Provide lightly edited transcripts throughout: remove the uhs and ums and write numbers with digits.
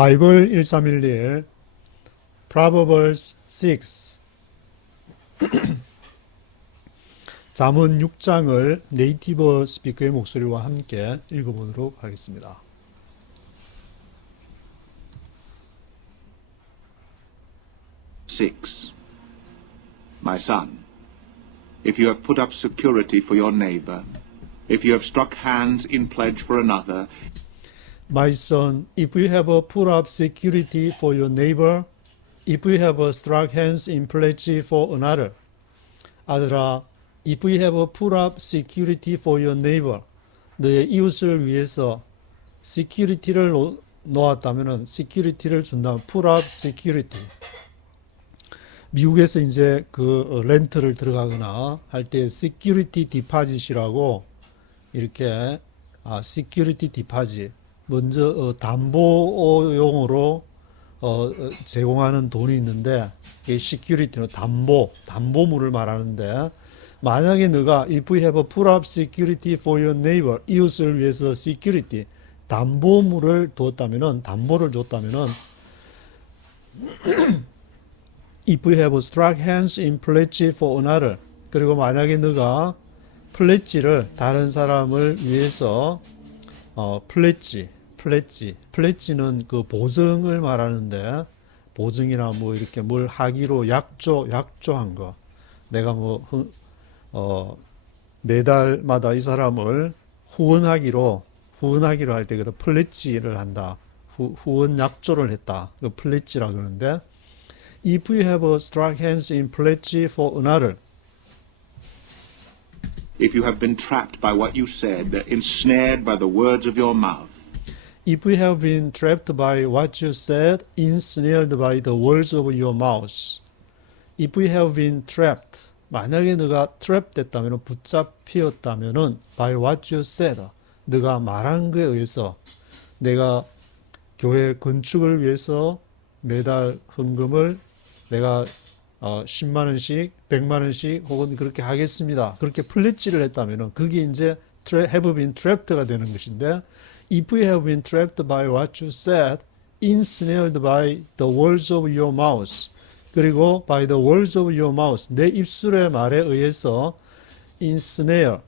바이블 1311 Proverbs 6 잠언 6장을 네이티브 스피커의 목소리와 함께 읽어보도록 하겠습니다. My son, if you have put up security for your neighbor, if you have struck hands in pledge for another, My son, if you have put up security for your neighbor, if you have struck hands in pledge for another. 아들아, if you have put up security for your neighbor, 너의 이웃을 위해서 security를 놓았다면은 security를 준다면 put up security. 미국에서 이제 그 렌트를 들어가거나 할 때 security deposit이라고 이렇게 security deposit 먼저 담보용으로 제공하는 돈이 있는데 이 security는 담보물을 말하는데 만약에 너가 if you have put up security for your neighbor 이웃을 위해서 security 담보물을 뒀다면은 담보를 줬다면은 if you have struck hands in pledge for another 그리고 만약에 너가 플래지를 다른 사람을 위해서 플래지는 그 보증을 말하는데 보증이나 뭐 이렇게 뭘 하기로 약조한 거 내가 매달마다 이 사람을 후원하기로 할 때 그다 플래지를 한다. 후원 약조를 했다. 그 플래지라 그러는데 if you have struck hands in pledge for another if you have been trapped by what you said, ensnared by the words of your mouth, if you have been trapped by what you said, ensnared by the words of your mouth. If you have been trapped, 만약에 너가 trap 됐다면 붙잡히었다면은 by what you said, 너가 말한 거에 의해서 내가 교회 건축을 위해서 매달 헌금을 내가 10만 원씩, 100만 원씩 혹은 그렇게 하겠습니다. 그렇게 플래지를 했다면은 그게 이제 have been trapped가 되는 것인데 if you have been trapped by what you said, ensnared by the words of your mouth. 그리고 by the words of your mouth. 내 입술의 말에 의해서 ensnare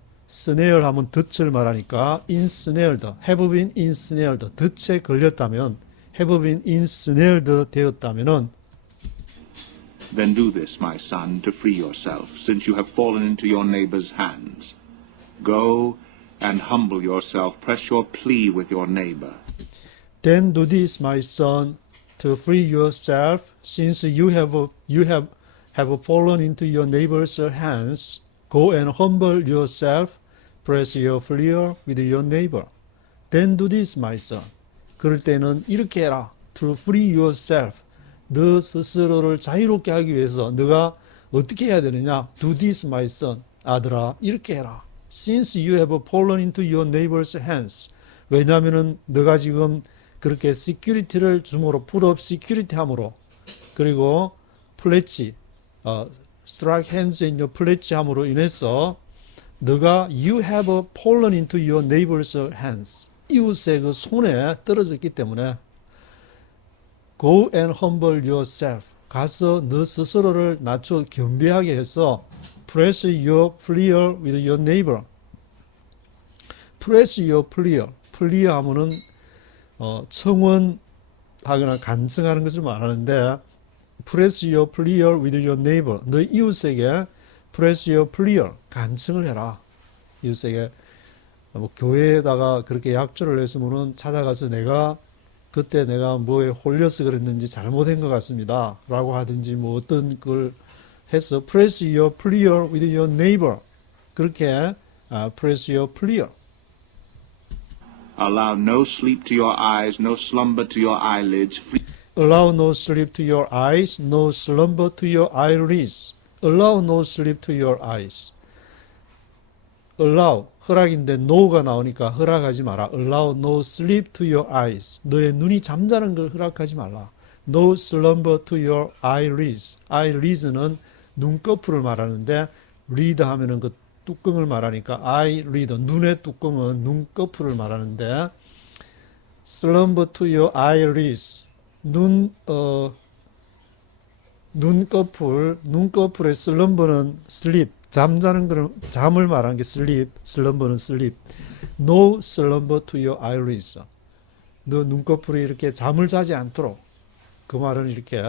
하면 덫을 말하니까 ensnared, have been ensnared. 덫에 걸렸다면 have been ensnared 되었다면은 then do this, my son, to free yourself, since you have fallen into your neighbor's hands. Go and humble yourself, press your plea with your neighbor. Then do this, my son, to free yourself, since you have fallen into your neighbor's hands. Go and humble yourself, press your plea with your neighbor. Then do this, my son. 그럴 때는 이렇게 해라. To free yourself. 너 스스로를 자유롭게 하기 위해서 너가 어떻게 해야 되느냐? Do this, my son. 아들아, 이렇게 해라. Since you have fallen into your neighbor's hands. 왜냐하면은 너가 지금 그렇게 security를 줌으로 put up security 함으로 그리고 pledge, strike hands in your pledge 함으로 인해서 너가 you have fallen into your neighbor's hands. 이웃의 그 손에 떨어졌기 때문에 Go and humble yourself. 가서 너 스스로를 낮춰 겸비하게 해서 press your plea with your neighbor. press your plea. plea 하면은 청원하거나 간청하는 것을 말하는데 press your plea with your neighbor. 너 이웃에게 press your plea. 간청을 해라. 이웃에게 교회에다가 그렇게 약조를 했으면은 찾아가서 그때 내가 뭐에 홀려서 그랬는지 잘못한 것 같습니다. 라고 하든지 뭐 어떤 걸 해서 press your plea with your neighbor. 그렇게 press your plea. Allow no sleep to your eyes, no slumber to your eyelids. Allow no sleep to your eyes, no slumber to your eyelids. Allow no sleep to your eyes. allow, 허락인데 no가 나오니까 허락하지 마라. allow no sleep to your eyes. 너의 눈이 잠자는 걸 허락하지 말라. no slumber to your eyelids. eyelids는 눈꺼풀을 말하는데 read 하면은 그 뚜껑을 말하니까 eyelid, 눈의 뚜껑은 눈꺼풀을 말하는데 slumber to your eyelids. 눈꺼풀의 slumber는 sleep, 잠자는 거는 잠을 말하는 게 sleep, slumber는 sleep. No slumber to your eyelids. 너 눈꺼풀이 이렇게 잠을 자지 않도록. 그 말은 이렇게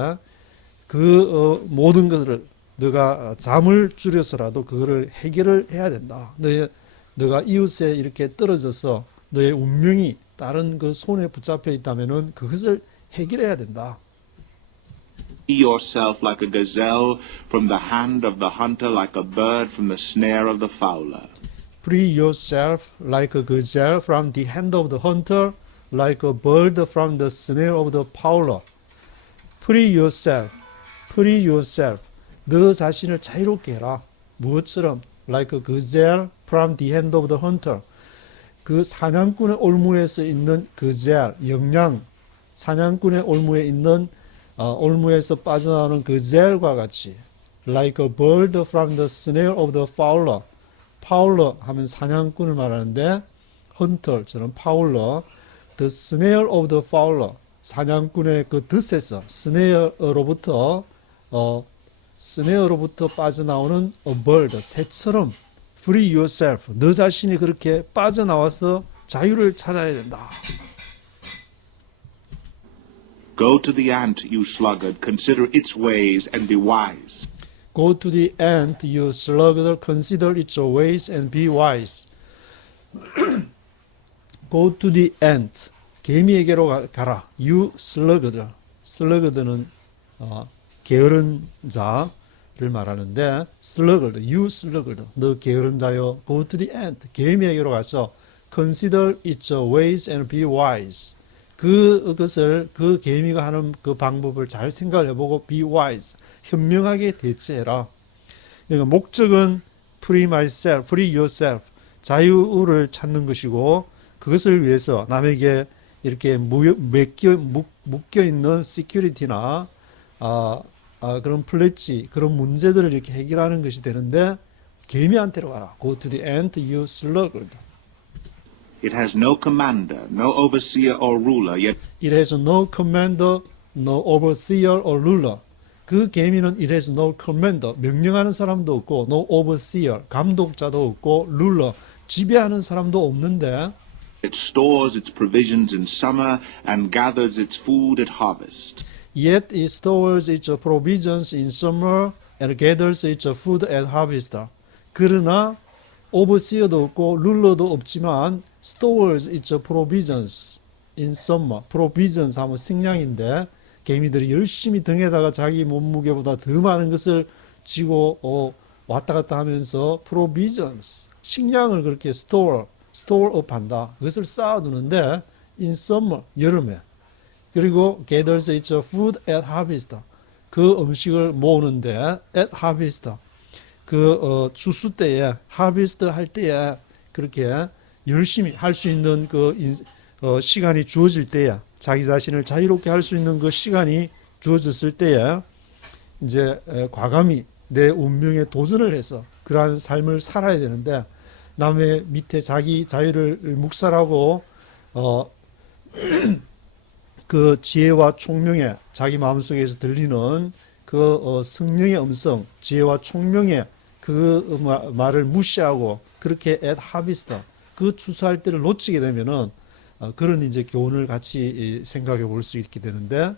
모든 것을 너가 잠을 줄여서라도 그거를 해결을 해야 된다. 너가 이웃에 이렇게 떨어져서 너의 운명이 다른 그 손에 붙잡혀 있다면은 그것을 해결해야 된다. Free yourself like a gazelle from the hand of the hunter, like a bird from the snare of the fowler. Free yourself like a gazelle from the hand of the hunter, like a bird from the snare of the fowler. Free yourself, free yourself. 너 자신을 자유롭게 해라. 무엇처럼? Like a gazelle from the hand of the hunter. 그 사냥꾼의 올무에서 있는 gazelle, 영양, 사냥꾼의 올무에 있는 올무에서 빠져나오는 gazelle과 같이 like a bird from the snare of the fowler. fowler 하면 사냥꾼을 말하는데 hunter처럼 fowler, the snare of the fowler, 사냥꾼의 그 덫에서 snare로부터 빠져나오는 a bird, 새처럼 free yourself, 너 자신이 그렇게 빠져나와서 자유를 찾아야 된다. Go to the ant, you sluggard, consider its ways and be wise. Go to the ant, you sluggard, consider its ways and be wise. Go to the ant, 개미에게로 가라. You sluggard, sluggard는 게으른 자를 말하는데 sluggard, you sluggard, 너 게으른 자여. Go to the ant, 개미에게로 가서 consider its ways and be wise. 그것을 그 개미가 하는 그 방법을 잘 생각을 해보고 be wise, 현명하게 대처해라. 그러니까 목적은 free myself, free yourself, 자유를 찾는 것이고 그것을 위해서 남에게 이렇게 묶여 있는 security나 그런 플래치, 그런 문제들을 이렇게 해결하는 것이 되는데 개미한테로 가라. Go to the ant, you sluggard. It has no commander, no overseer or ruler, yet It has no commander, no overseer or ruler. 그 개미는 it has no commander, 명령하는 사람도 없고, no overseer, 감독자도 없고, ruler, 지배하는 사람도 없는데 it stores its provisions in summer and gathers its food at harvest. yet it stores its provisions in summer and gathers its food at harvest. 그러나 overseer도 없고 룰러도 없지만 stores its provisions in summer. provisions 하면 식량인데 개미들이 열심히 등에다가 자기 몸무게보다 더 많은 것을 지고 왔다 갔다 하면서 provisions, 식량을 그렇게 store up 한다. 그것을 쌓아두는데 in summer, 여름에. 그리고 gathers its food at harvest. 그 음식을 모으는데 at harvest. 추수 때에, 하비스트 할 때에 그렇게 열심히 할 수 있는 시간이 주어질 때에, 자기 자신을 자유롭게 할 수 있는 그 시간이 주어졌을 때에, 이제 과감히 내 운명에 도전을 해서 그러한 삶을 살아야 되는데, 남의 밑에 자기 자유를 묵살하고, 그 지혜와 총명에 자기 마음속에서 들리는 성령의 음성, 지혜와 총명의 그 말을 무시하고 그렇게 at harvest, 그 추수할 때를 놓치게 되면은 그런 이제 교훈을 같이 생각해 볼 수 있게 되는데,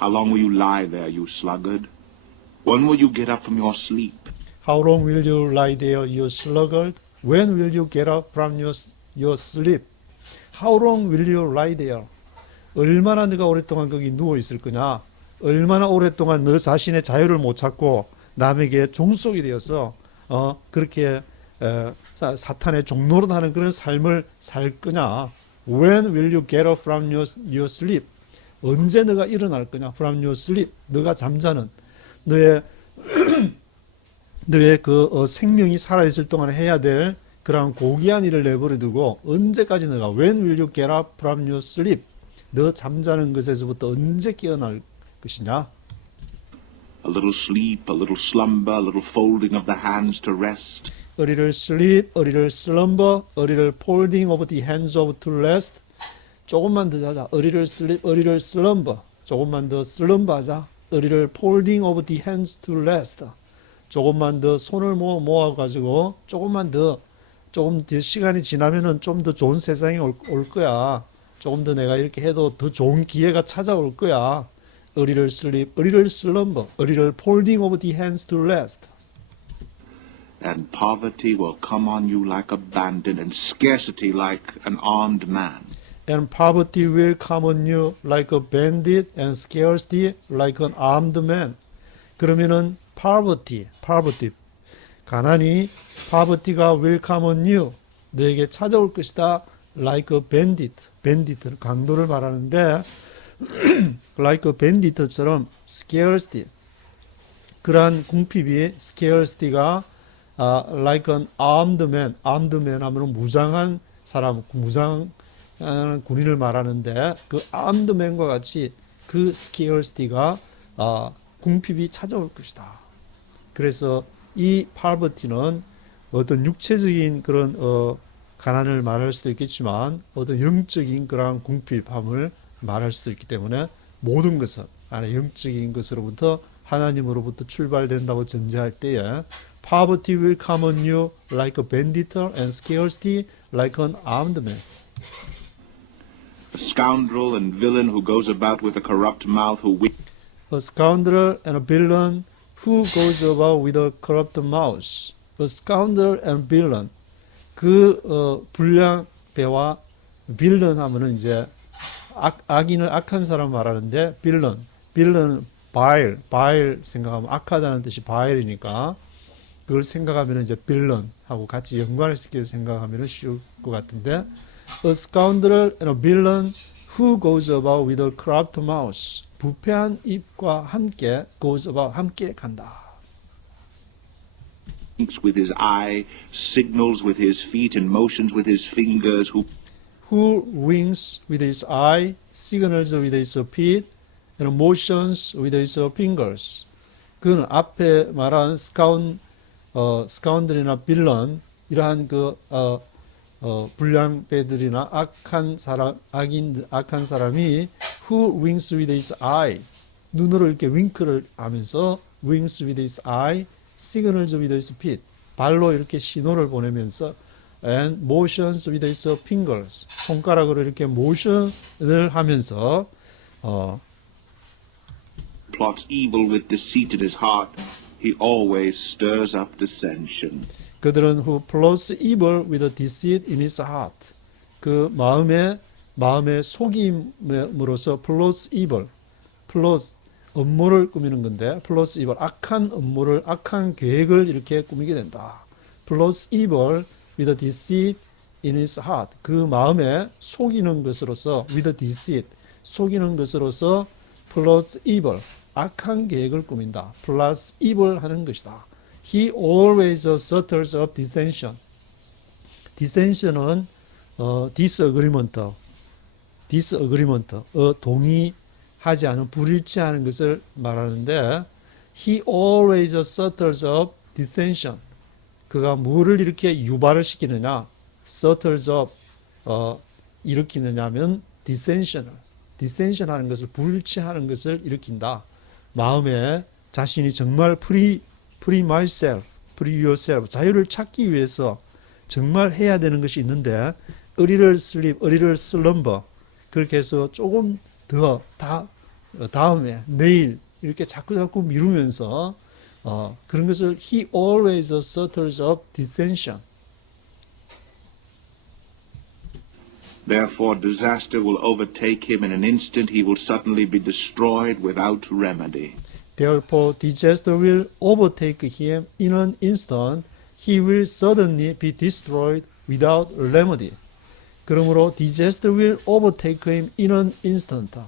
How long will you lie there, you sluggard? When will you get up from your sleep? How long will you lie there, you sluggard? When will you get up from your sleep? How long will you lie there? 얼마나 네가 오랫동안 거기 누워 있을 거냐? 얼마나 오랫동안 너 자신의 자유를 못 찾고 남에게 종속이 되어서 그렇게 사탄의 종노릇하는 그런 삶을 살 거냐? When will you get up from your sleep? 언제 너가 일어날 거냐? From your sleep, 너가 잠자는 너의 그 생명이 살아있을 동안 해야 될 그런 고귀한 일을 내버려두고 언제까지 너가 When will you get up from your sleep? 너 잠자는 것에서부터 언제 깨어날 것이냐? A little sleep, a little slumber, a little folding of the hands to rest. a little sleep, a little slumber, a little folding of the hands of to rest. 조금만 더 하자. A little sleep, a little slumber. 조금만 더 slumber 하자. A little folding of the hands to rest. 조금만 더 손을 모아가지고 조금 더 시간이 지나면은 좀 더 좋은 세상이 올 거야. 조금 더 내가 이렇게 해도 더 좋은 기회가 찾아올 거야. A little sleep, a little slumber, a little folding of the hands to rest. And poverty will come on you like a bandit, and scarcity like an armed man. And poverty will come on you like a bandit, and scarcity like an armed man. 그러면은 poverty, 가난이 poverty가 will come on you, 너에게 찾아올 것이다. Like a bandit는 강도를 말하는데 like a bandit처럼 scarcity, 그러한 궁핍이 scarcity가 like an armed man 하면 무장한 사람, 무장한 군인을 말하는데 그 armed man과 같이 그 scarcity가 궁핍이 찾아올 것이다. 그래서 이 poverty는 어떤 육체적인 그런 가난을 말할 수도 있겠지만 어떤 영적인 그러한 궁핍함을 말할 수도 있기 때문에 모든 것은 영적인 것으로부터 하나님으로부터 출발된다고 전제할 때에 poverty will come on you like a bandit and scarcity like an armed man. A scoundrel and villain who goes about with a corrupt mouth, A scoundrel and a villain who goes about with a corrupt mouth. A scoundrel and villain. 그 불량배와 빌런 하면은 이제 악인을 악한 사람 말하는데 빌런 바일 생각하면 악하다는 뜻이 바일이니까 그걸 생각하면 이제 빌런하고 같이 연관시켜서 생각하면 쉬울 것 같은데 a scoundrel and a villain who goes about with a corrupt mouth. 부패한 입과 함께 goes about 함께 간다. winks with his eye, signals with his feet, and motions with his fingers, who winks with his eye, signals with his feet, and motions with his fingers. 그는 앞에 말한 스카운들이나 빌런, 이러한 불량배들이나 악한 사람이 who winks with his eye, 눈으로 이렇게 윙크를 하면서 winks with his eye, signals with his feet, 발로 이렇게 신호를 보내면서 and motions with his fingers, 손가락으로 이렇게 모션을 하면서 plots evil with deceit in his heart. He always stirs up dissension. 그들은 who plots evil with a deceit in his heart. 그 마음에 속임으로써 plots evil, plots 음모를 꾸미는 건데 plots evil, 악한 계획을 이렇게 꾸미게 된다. plots evil with a deceit in his heart. 그 마음에 속이는 것으로서 with a deceit, 속이는 것으로서 plots evil, 악한 계획을 꾸민다. plots evil 하는 것이다. He always stirs up dissension. dissension은 disagreement, 동의하지 않은, 불일치하는 것을 말하는데 he always stirs up dissension. 그가 뭐를 이렇게 유발을 시키느냐, stirs up 일으키느냐 하면 dissension 하는 것을, 불일치하는 것을 일으킨다. 마음에 자신이 정말 free myself, free yourself, 자유를 찾기 위해서 정말 해야 되는 것이 있는데 a little sleep, a little slumber, 그렇게 해서 조금 더 다음에 내일 이렇게 자꾸 미루면서 그런 것을 he always stirs up dissension. Therefore disaster will overtake him in an instant. He will suddenly be destroyed without remedy. Therefore disaster will overtake him in an instant. He will suddenly be destroyed without remedy. 그러므로 disaster will overtake him in an instant.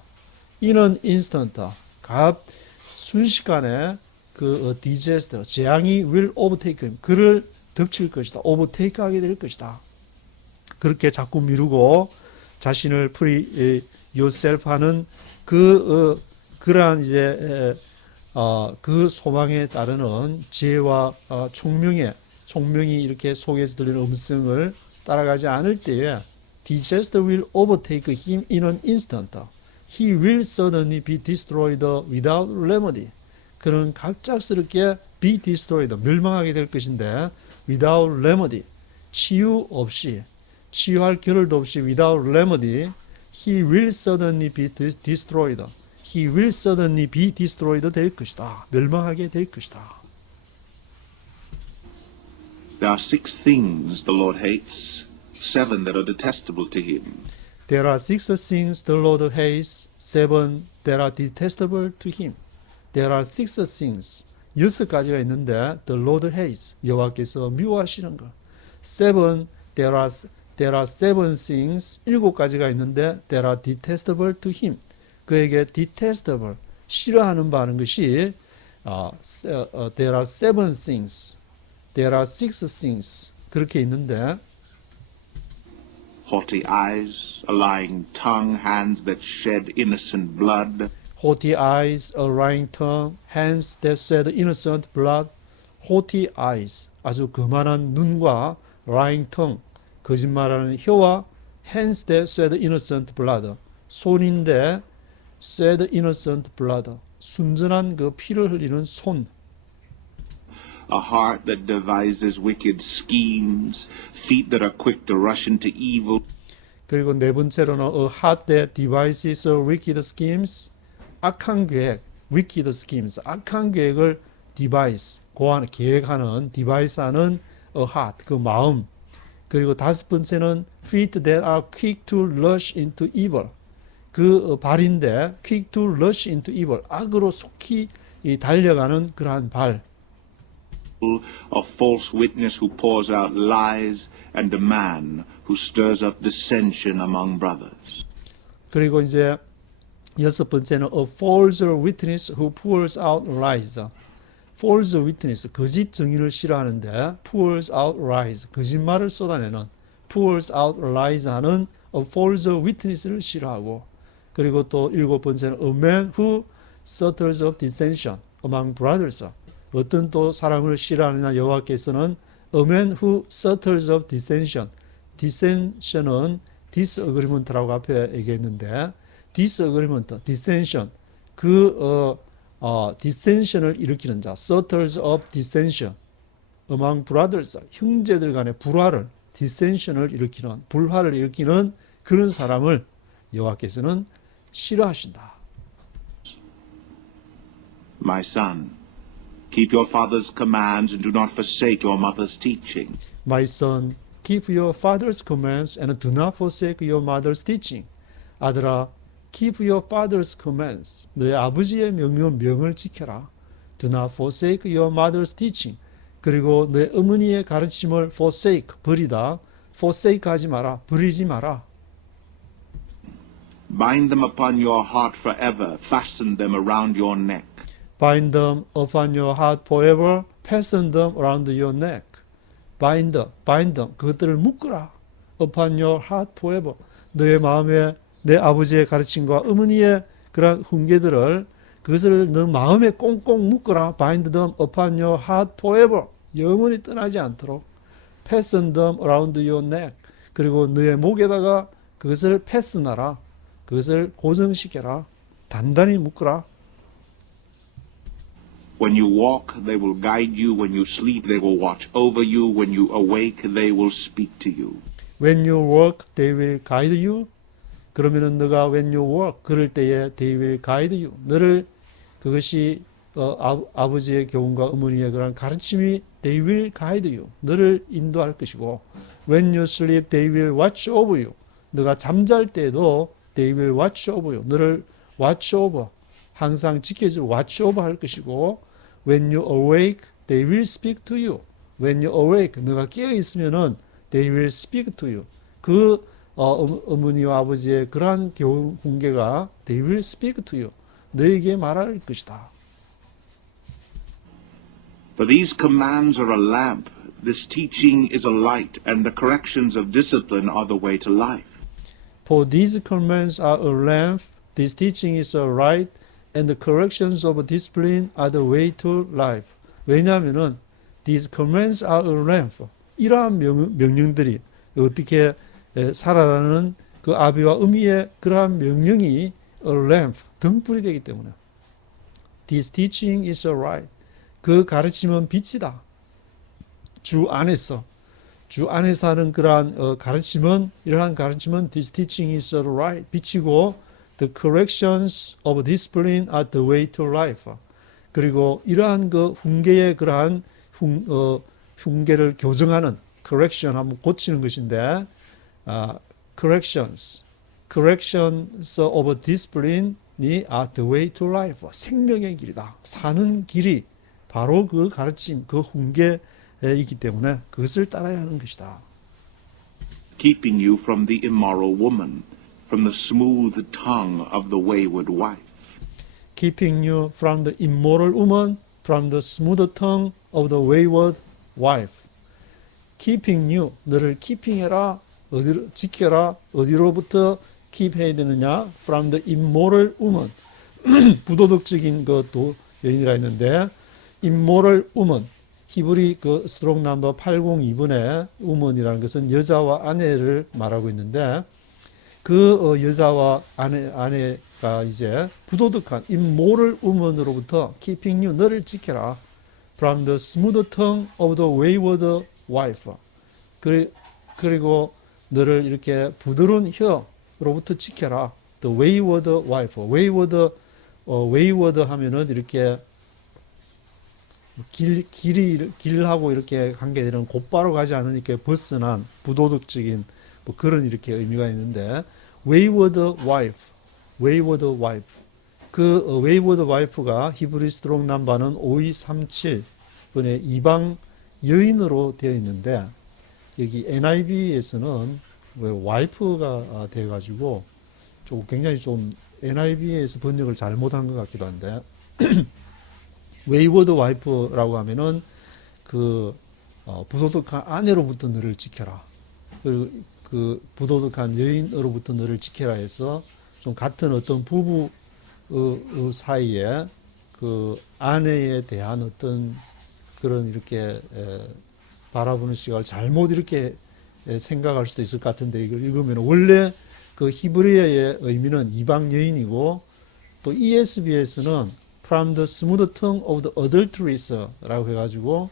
in an instant. 순식간에 그 disaster, 재앙이 will overtake him. 그를 덮칠 것이다. overtake 하게 될 것이다. 그렇게 자꾸 미루고 자신을 free yourself 하는 그러한 이제 그 소망에 따르는 지혜와 총명히 이렇게 속에서 들리는 음성을 따라가지 않을 때에 disaster will overtake him in an instant. He will suddenly be destroyed without remedy. 그는 갑작스럽게 be destroyed, 멸망하게 될 것인데 without remedy, 치유 없이, 치유할 겨를도 없이 without remedy, he will suddenly be destroyed. He will suddenly be destroyed 될 것이다. 멸망하게 될 것이다. There are 6 things the Lord hates, 7 that are detestable to him. There are 6 things the Lord hates, 7 that are detestable to him. There are 6 things, 6가지가 있는데 the Lord hates, 여호와께서 미워하시는 것. 7, there are 7 things, 7가지가 있는데 that are detestable to him. 그에게 detestable, 싫어하는 바는 것이 there are 7 things, there are 6 things 그렇게 있는데 Haughty eyes, a lying tongue, hands that shed innocent blood, haughty eyes, a lying tongue, hands that shed innocent blood. haughty eyes, 아주 거만한 눈과 lying tongue, 거짓말하는 혀와 hands that shed innocent blood, 손인데 shed innocent blood, 순전한 그 피를 흘리는 손. a heart that devises wicked schemes, feet that are quick to rush into evil, 그리고 네 번째로는 a heart that devises wicked schemes, 악한 계획, wicked schemes, 악한 계획을 devise, 계획하는, device하는 a heart, 그 마음. 그리고 다섯 번째는 feet that are quick to rush into evil, 그 발인데 quick to rush into evil, 악으로 속히 달려가는 그러한 발. a false witness who pours out lies, and a man who stirs up dissension among brothers. 그리고 이제 여섯 번째는 a false witness who pours out lies. false witness, 거짓 증인을 싫어하는데 pours out lies, 거짓말을 쏟아내는 pours out lies 하는 a false witness를 싫어하고, 그리고 또 일곱 번째는 a man who stirs up dissension among brothers. 어떤 또 사람을 싫어하느냐, 여호와께서는 a man who stirs up dissension. dissension은 disagreement라고 앞에 얘기했는데 disagreement, dissension, dissension을 일으키는 자, stirs up dissension among brothers, 형제들 간의 불화를, dissension을 일으키는, 불화를 일으키는 그런 사람을 여호와께서는 싫어하신다. My son, keep your father's commands and do not forsake your mother's teaching. My son, keep your father's commands and do not forsake your mother's teaching. 아들아, keep your father's commands. 너의 아버지의 명을 지켜라. Do not forsake your mother's teaching. 그리고 너의 어머니의 가르침을 forsake, 버리다. forsake 하지 마라. 버리지 마라. Bind them upon your heart forever, fasten them around your neck. Bind them upon your heart forever. Fasten them around your neck. bind them. 그것들을 묶으라. upon your heart forever. 너의 마음에 내 아버지의 가르침과 어머니의 그런 훈계들을, 그것을 너 마음에 꽁꽁 묶으라. bind them upon your heart forever. 영원히 떠나지 않도록. fasten them around your neck. 그리고 너의 목에다가 그것을 패스나라. 그것을 고정시켜라. 단단히 묶으라. When you walk, they will guide you. When you sleep, they will watch over you. When you awake, they will speak to you. When you walk, they will guide you. 그러면은 너가 when you walk, 그럴 때에 they will guide you. 너를, 그것이 아버지의 교훈과 어머니의 그런 가르침이 they will guide you. 너를 인도할 것이고, when you sleep, they will watch over you. 너가 잠잘 때에도 they will watch over you. 너를 watch over, 항상 지켜줄 watch over 할 것이고, when you awake, they will speak to you. when you awake, 너가 깨어 있으면은 they will speak to you. 그 어머니와 아버지의 그러한 교훈 훈계가 they will speak to you. 너에게 말할 것이다. For these commands are a lamp, this teaching is a light, and the corrections of discipline are the way to life. For these commands are a lamp, this teaching is a light, and the corrections of discipline are the way to life. 왜냐하면은 These commands are a lamp. 이러한 명령들이 어떻게 살아라는 그 아비와 음이의 그러한 명령이 a lamp, 등불이 되기 때문에. This teaching is a light. 그 가르침은 빛이다. 주 안에서 하는 그러한 가르침은, 이러한 가르침은 this teaching is a light, 빛이고 the corrections of discipline are the way to life. 그리고 이러한 그 훈계의 그러한 흉계를 교정하는 correction 하면 고치는 것인데 corrections of discipline are the way to life. 생명의 길이다. 사는 길이 바로 그 가르침, 그 훈계이기 때문에 그것을 따라야 하는 것이다. Keeping you from the immoral woman, from the smooth tongue of the wayward wife. Keeping you from the immoral woman, from the smooth tongue of the wayward wife. Keeping you, 너를 keeping해라, 어디로 지켜라, 어디로부터 keep 해야 되느냐? From the immoral woman. 부도덕적인 것도 여인이라 했는데 immoral woman. 히브리 그 스트롱 넘버 802번의 woman이라는 것은 여자와 아내를 말하고 있는데 그 여자와 아내가 이제 부도덕한 immoral woman으로부터 keeping you, 너를 지켜라. From the smooth tongue of the wayward wife. 그리고 너를 이렇게 부드러운 혀로부터 지켜라. The wayward wife. wayward 하면은 이렇게 길하고 이렇게 관계되는 곧바로 가지 않은 이렇게 벗어난 부도덕적인 뭐 그런 이렇게 의미가 있는데 wayward wife. 그 wayward wife가 히브리 스트롱 넘버는 5237번의 이방 여인으로 되어 있는데 여기 NIV에서는 왜 wife가 돼가지고 굉장히 좀 NIV에서 번역을 잘못한 것 같기도 한데 wayward wife라고 하면은 그 부도덕한 아내로부터 너를 지켜라. 그 부도덕한 여인으로부터 너를 지켜라 해서 좀 같은 어떤 부부 사이에 그 아내에 대한 어떤 그런 이렇게 바라보는 시각을 잘못 이렇게 생각할 수도 있을 것 같은데 이걸 읽으면 원래 그 히브리어의 의미는 이방 여인이고 또 ESV에서는 from the smooth tongue of the adulteress라고 해가지고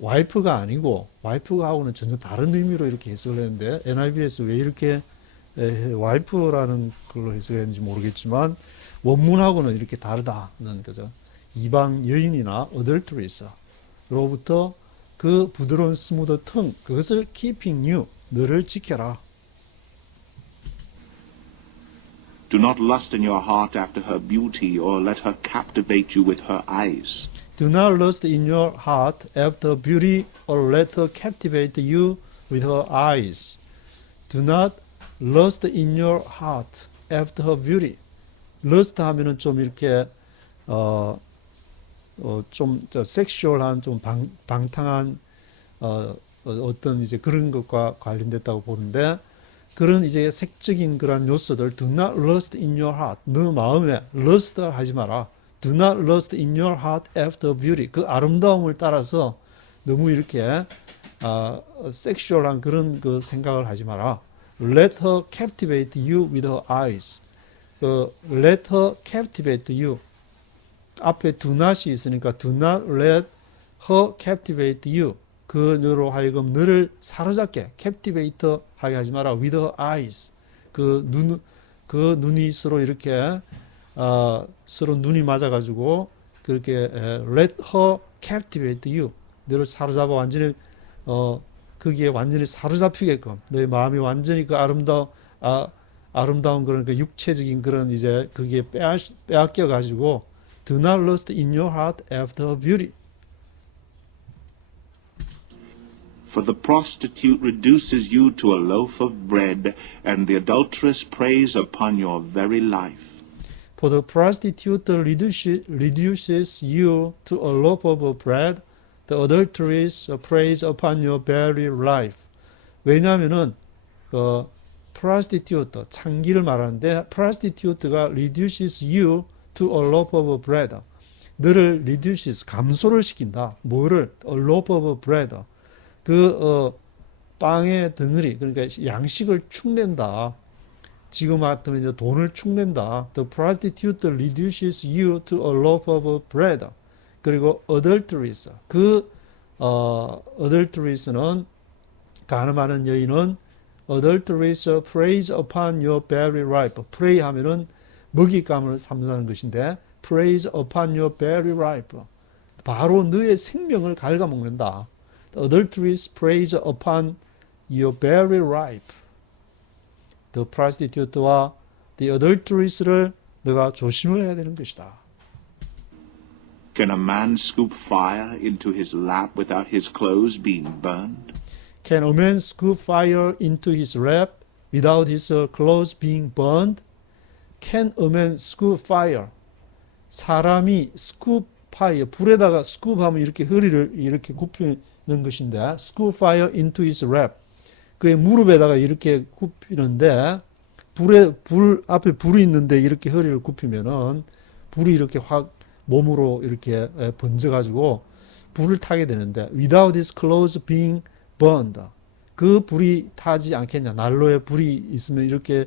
와이프가 아니고 와이프하고는 전혀 다른 의미로 이렇게 해석을 했는데 NIV에서 왜 이렇게 와이프라는 걸로 해석했는지 모르겠지만 원문하고는 이렇게 다르다는 거죠. 이방 여인이나 adulteress로부터 그 부드러운 스무드 텅 그것을 keeping you 너를 지켜라. Do not lust in your heart after her beauty, or let her captivate you with her eyes. Do not lust in your heart after beauty, or let her captivate you with her eyes. Do not lust in your heart after her beauty. lust 하면은 좀 이렇게 좀 섹슈얼한 좀 방탕한 어떤 이제 그런 것과 관련됐다고 보는데 그런 이제 색적인 그런 요소들 do not lust in your heart 너 마음에 lust 하지 마라. do not lust in your heart after beauty 그 아름다움을 따라서 너무 이렇게 섹슈얼한 그런 그 생각을 하지 마라. let her captivate you with her eyes. let her captivate you 앞에 do not이 있으니까 do not let her captivate you 그 너로 하여금 너를 사로잡게 captivate 하게 하지 마라 with her eyes 그 눈이 서로 이렇게 서로 눈이 맞아가지고 그렇게 let her captivate you 너를 사로잡아 완전히 거기에 완전히 사로잡히게끔 너의 마음이 완전히 그 아름다운 그런 그 육체적인 그런 이제 거기에 빼앗겨 가지고 do not lust in your heart after beauty. For the prostitute reduces you to a loaf of bread, and the adulteress preys upon your very life. For the prostitute reduces you to a loaf of bread, the adulteress preys upon your very life. 왜냐하면은 prostitute 창기를 말하는데 prostitute가 reduces you to a loaf of bread. 너를 reduces 감소를 시킨다. 뭐를? A loaf of bread. 빵의 덩어리, 그러니까 양식을 축낸다. 지금 같으면 이제 돈을 축낸다. The prostitute reduces you to a loaf of bread. 그리고 adulteries. adulteries는 간음하는 여인은 adulteries preys upon your very life. prey 하면은 먹잇감을 삼는 것인데 preys upon your very life. 바로 너의 생명을 갉아먹는다. adulteries preys upon your very life. The prostitute와 the adulteress를 너가 조심을 해야 되는 것이다. Can a man scoop fire into his lap without his clothes being burned? Can a man scoop fire into his lap without his clothes being burned? Can a man scoop fire? 사람이 scoop fire, 불에다가 scoop 하면 이렇게 허리를 이렇게 굽히는 것인데 scoop fire into his lap. 그의 무릎에다가 이렇게 굽히는데 불 앞에 불이 있는데 이렇게 허리를 굽히면은 불이 이렇게 확 몸으로 이렇게 번져가지고 불을 타게 되는데 without his clothes being burned. 그 불이 타지 않겠냐. 난로에 불이 있으면 이렇게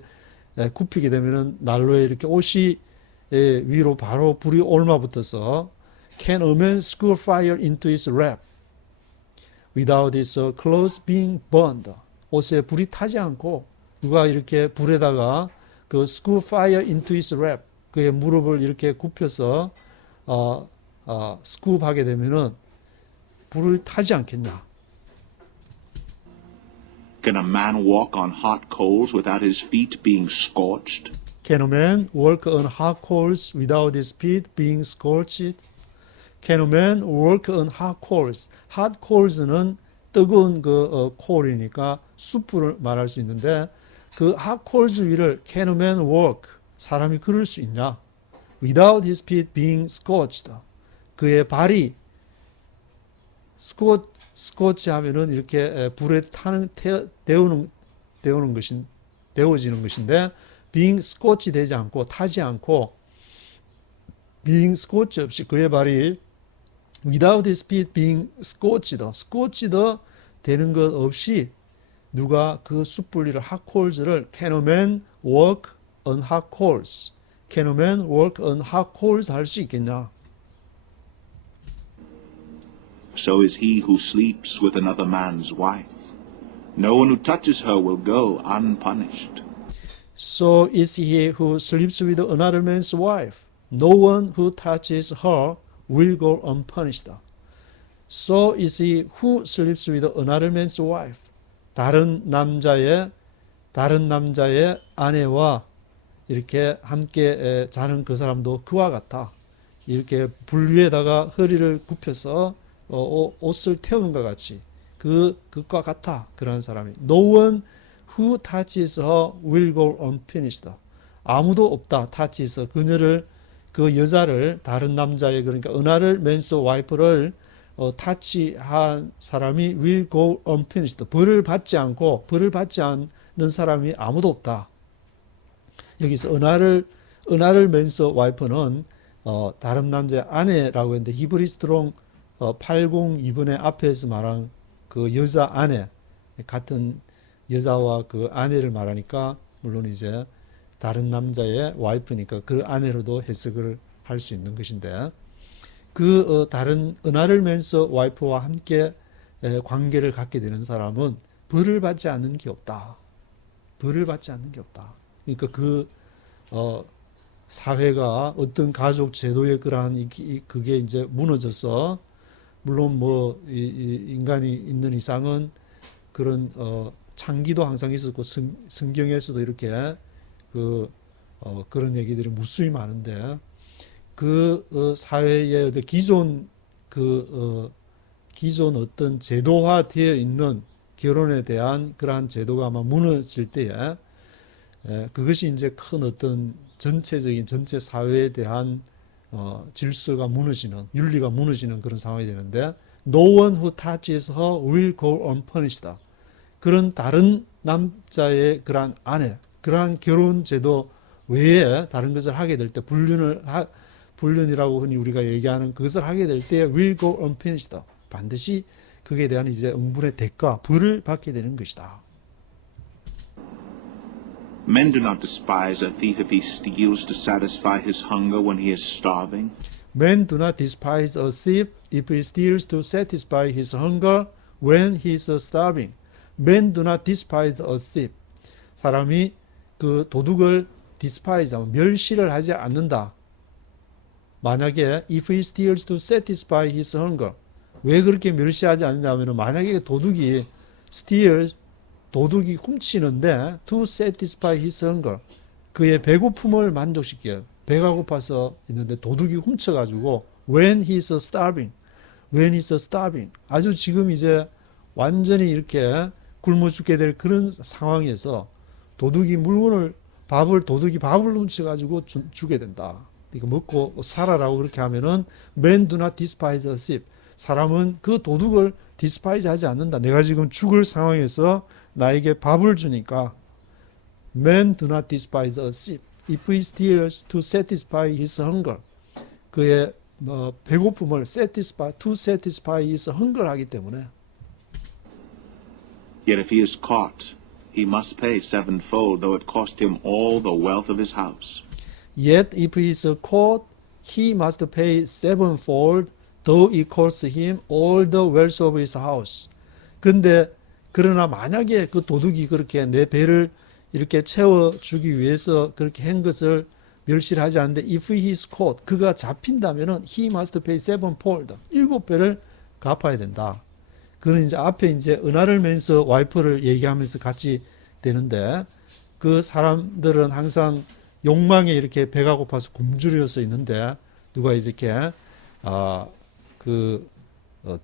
굽히게 되면은 난로에 이렇게 옷이 위로 바로 불이 올마붙어서 can a man scoop fire into his lap without his clothes being burned. 옷에 불이 타지 않고 누가 이렇게 불에다가 그 scoop fire into his lap 그의 무릎을 이렇게 굽혀서 scoop 하게 되면은 불을 타지 않겠냐. Can a man walk on hot coals without his feet being scorched? Can a man walk on hot coals without his feet being scorched? Can a man walk on hot coals? hot coals는 뜨거운 콜이니까 숯불을 말할 수 있는데 그 hot coals 위를 can a man walk? 사람이 걸을 수 있냐? Without his feet being scorched. 그의 발이 스코치 하면은 이렇게 불에 데워지는 것인데 being scorched 되지 않고 타지 않고 being scorched 없이 그의 발이 without his feet being scorched 되는 것 없이 누가 그 숯불리를 hot coals를 can a man walk on hot coals? Can a man walk on hot coals 할 수 있겠냐? So is he who sleeps with another man's wife. No one who touches her will go unpunished. So is he who sleeps with another man's wife. No one who touches her will go unpunished. So is he who sleeps with another man's wife. 다른 남자의 아내와 이렇게 함께 자는 그 사람도 그와 같아. 이렇게 불 위에다가 허리를 굽혀서 옷을 태우는 것 같이 그것과 같아. 그런 사람이. No one who touches her will go unpunished. 아무도 없다. touches 그녀를 그 여자를 다른 남자의 그러니까 another man's wife를 타치한 사람이 will go unpunished. 벌을 받지 않는 사람이 아무도 없다. 여기서 another man's wife는 다른 남자의 아내라고 했는데 히브리 스트롱 802번의 앞에서 말한 그 여자 아내 같은 여자와 그 아내를 말하니까 물론 이제 다른 남자의 와이프니까 그 아내로도 해석을 할 수 있는 것인데 그 다른 another man's wife와 함께 관계를 갖게 되는 사람은 벌을 받지 않는 게 없다. 벌을 받지 않는 게 없다. 그러니까 사회가 어떤 가족 제도의 그러한 그게 이제 무너져서 물론 뭐 인간이 있는 이상은 그런 창기도 항상 있었고 성경에서도 이렇게 그런 얘기들이 무수히 많은데 그 사회의 기존 어떤 제도화 되어 있는 결혼에 대한 그러한 제도가 아마 무너질 때에 그것이 이제 큰 어떤 전체 사회에 대한 질서가 무너지는 윤리가 무너지는 그런 상황이 되는데 No one who touches her will go unpunished. 그런 다른 남자의 그러한 아내, 그러한 결혼 제도 외에 다른 것을 하게 될 때 불륜이라고 흔히 우리가 얘기하는 그것을 하게 될 때 will go unpunished. 반드시 그에 대한 이제 응분의 대가, 벌을 받게 되는 것이다. Men do not despise a thief if he steals to satisfy his hunger when he is starving. Men do not despise a thief if he steals to satisfy his hunger when he is starving. Men do not despise a thief. 사람이 그 도둑을 despise, 멸시를 하지 않는다. 만약에 if he steals to satisfy his hunger. 왜 그렇게 멸시하지 않느냐면 만약에 도둑이 steal, 도둑이 훔치는데 to satisfy his hunger. 그의 배고픔을 만족시켜요. 배가 고파서 있는데 도둑이 훔쳐가지고 when he's starving. when he's starving. 아주 지금 이제 완전히 이렇게 굶어 죽게 될 그런 상황에서 도둑이 도둑이 밥을 훔쳐가지고 주게 된다. 이거 먹고 살아라고 그렇게 하면은 men do not despise a thief. 사람은 그 도둑을 despise 하지 않는다. 내가 지금 죽을 상황에서 나에게 밥을 주니까 men do not despise a thief. If he steals to satisfy his hunger. 그의 배고픔을 to satisfy his hunger 하기 때문에. Yet if he is caught, he must pay sevenfold, though it cost him all the wealth of his house. Yet if he is caught, he must pay sevenfold, though it cost him all the wealth of his house. 그러나 만약에 그 도둑이 그렇게 내 배를 이렇게 채워주기 위해서 그렇게 한 것을 멸시를 하지 않는데 if he is caught, 그가 잡힌다면은 he must pay sevenfold, 7배를 갚아야 된다. 그는 이제 앞에 이제 은하를 매면서 와이프를 얘기하면서 같이 되는데 그 사람들은 항상 욕망에 이렇게 배가 고파서 굶주려서 있는데 누가 이렇게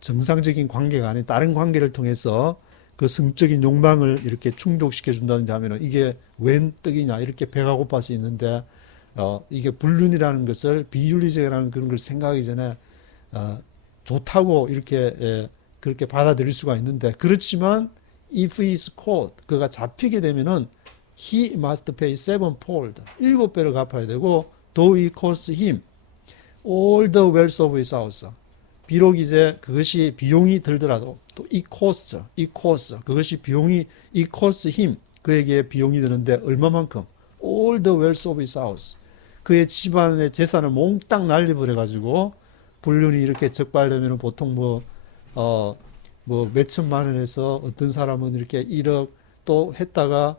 정상적인 관계가 아닌 다른 관계를 통해서 그 성적인 욕망을 이렇게 충족시켜 준다든지 하면은 이게 웬 떡이냐 이렇게 배가 고파서 있는데 이게 불륜이라는 것을 비윤리적이라는 그런 걸 생각하기 전에 좋다고 이렇게 그렇게 받아들일 수가 있는데 그렇지만 if he is caught, 그가 잡히게 되면은 he must pay sevenfold, 7배를 갚아야 되고 though it cost him all the wealth of his house. 비록 이제 그것이 비용이 들더라도 또 it cost, 그것이 비용이 it cost him, 그에게 비용이 드는데 얼마만큼? all the wealth of his house. 그의 집안의 재산을 몽땅 날려버려 가지고 불륜이 이렇게 적발되면 보통 몇천만 원에서 어떤 사람은 이렇게 1억 또 했다가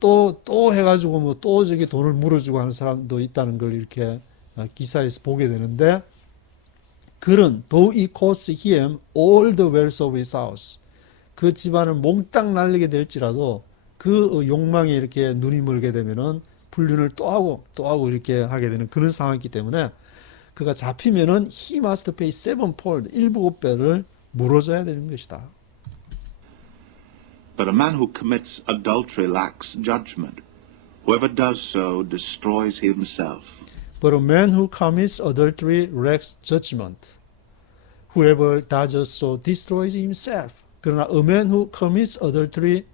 또 해가지고 또 저기 돈을 물어주고 하는 사람도 있다는 걸 이렇게 기사에서 보게 되는데 그런 though it cost him all the wealth of his house, 그 집안을 몽땅 날리게 될지라도 그 욕망에 이렇게 눈이 멀게 되면은 불륜을 또 하고 이렇게 하게 되는 그런 상황이기 때문에 그가 잡히면은 he must pay sevenfold, 7배를 물어줘야 되는 것이다. But a man who commits adultery lacks judgment. Whoever does so destroys himself. But a man who commits adultery lacks judgment. Whoever does so destroys himself. 그러나 a man who commits adultery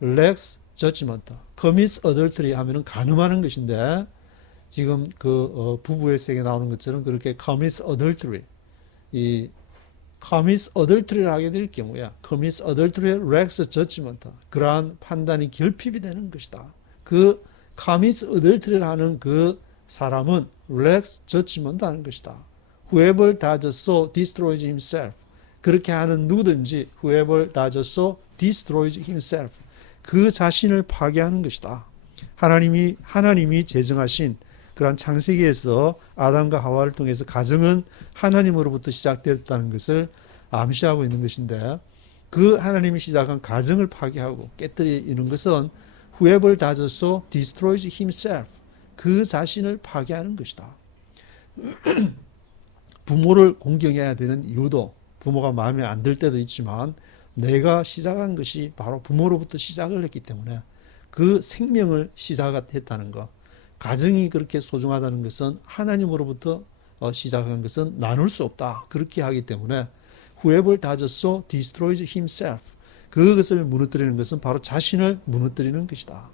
lacks judgment. commits adultery 하면은 간음하는 것인데 지금 부부의 세계에 나오는 것처럼 그렇게 commits adultery, commits adultery를 하게 될 경우에 commits adultery lacks judgment. 그러한 판단이 결핍이 되는 것이다. 그 commits adultery를 하는 그 사람은 lacks judgment 하는 것이다. Whoever does so destroys himself. 그렇게 하는 누구든지 whoever does so destroys himself. 그 자신을 파괴하는 것이다. 하나님이 제정하신 그러한 창세기에서 아담과 하와를 통해서 가정은 하나님으로부터 시작되었다는 것을 암시하고 있는 것인데 그 하나님이 시작한 가정을 파괴하고 깨뜨리는 것은 whoever does so destroys himself. 그 자신을 파괴하는 것이다. 부모를 공경해야 되는 이유도 부모가 마음에 안 들 때도 있지만 내가 시작한 것이 바로 부모로부터 시작을 했기 때문에 그 생명을 시작했다는 것, 가정이 그렇게 소중하다는 것은 하나님으로부터 시작한 것은 나눌 수 없다. 그렇게 하기 때문에 whoever does so destroys himself. 그것을 무너뜨리는 것은 바로 자신을 무너뜨리는 것이다.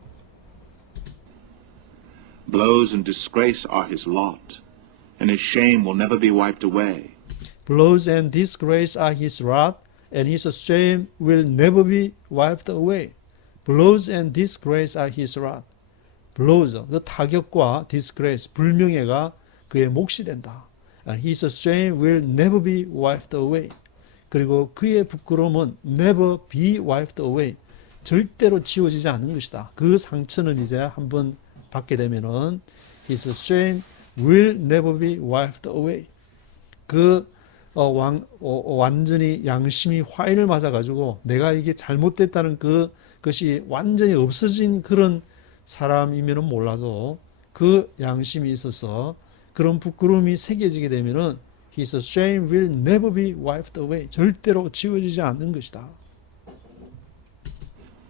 Blows and disgrace are his lot, and his shame will never be wiped away. Blows and disgrace are his wrath, and his shame will never be wiped away. Blows and disgrace are his wrath. blows, 그 타격과 disgrace, 불명예가 그의 몫이 된다. And his shame will never be wiped away. 그리고 그의 부끄러움은 never be wiped away. 절대로 지워지지 않는 것이다. 그 상처는 이제 한번 받게 되면은 his shame will never be wiped away. 그 완전히 양심이 화인을 맞아가지고 내가 이게 잘못됐다는 그것이 완전히 없어진 그런 사람이면은 몰라도 그 양심이 있어서 그런 부끄러움이 새겨지게 되면은 his shame will never be wiped away. 절대로 지워지지 않는 것이다.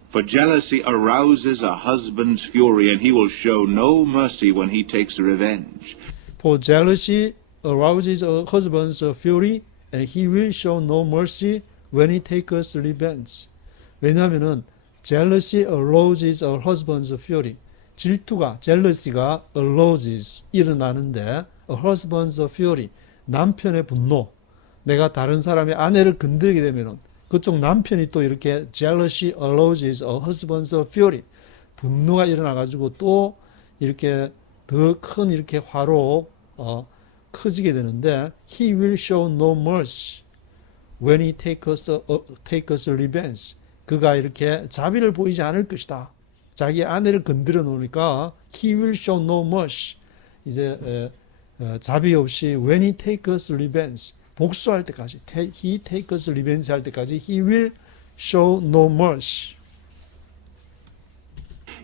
For jealousy arouses a husband's fury, and he will show no mercy when he takes revenge. For jealousy arouses a husband's fury, and he will show no mercy when he takes revenge. 왜냐하면은 jealousy arouses a husband's fury. 질투가, jealousy가 arouses, 일어나는데 a husband's fury, 남편의 분노. 내가 다른 사람의 아내를 건드리게 되면은 그쪽 남편이 또 이렇게 jealousy arouses a husband's fury, 분노가 일어나가지고 또 이렇게 더 큰 이렇게 화로 커지게 되는데 he will show no mercy when he takes revenge. 그가 이렇게 자비를 보이지 않을 것이다. 자기 아내를 건드려 놓으니까 he will show no mercy. 이제 자비 없이 when he takes revenge, 복수할 때까지, he takes revenge 할 때까지 he will show no mercy.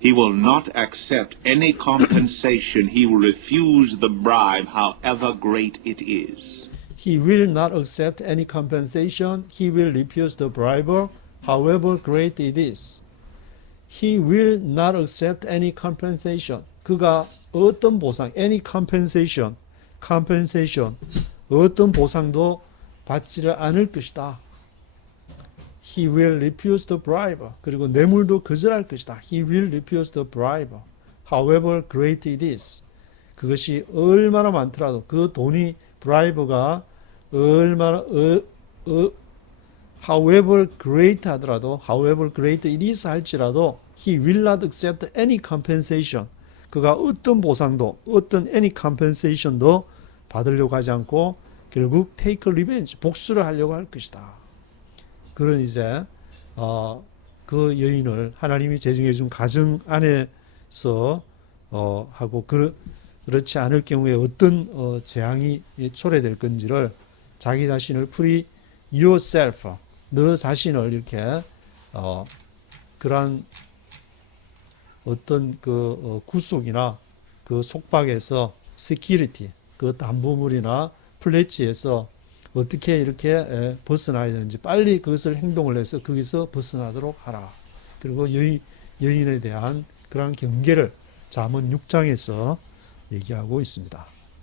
He will not accept any compensation. He will refuse the bribe, however great it is. He will not accept any compensation. He will refuse the bribe, however great it is. He will not accept any compensation. 그가 어떤 보상, any compensation, 어떤 보상도 받지를 않을 것이다. He will refuse the bribe. 그리고 뇌물도 거절할 것이다. He will refuse the bribe, however great it is. 그것이 얼마나 많더라도 그 돈이 bribe가 얼마나 however great 하더라도 however great it is 할지라도 he will not accept any compensation. 그가 어떤 보상도 어떤 any compensation도 받으려고 하지 않고 결국 take revenge, 복수를 하려고 할 것이다. 그런 이제 그 여인을 하나님이 제정해 준 가정 안에서 하고 그렇지 않을 경우에 어떤 재앙이 초래될 건지를 자기 자신을 free yourself, 너 자신을 이렇게 그러한 어떤 그 구속이나 그 속박에서 security, 그 담보물이나 플래치에서 어떻게 이렇게 벗어나야 되는지 빨리 그것을 행동을 해서 거기서 벗어나도록 하라. 그리고 여인에 대한 그러한 경계를 잠언 6장에서 얘기하고 있습니다.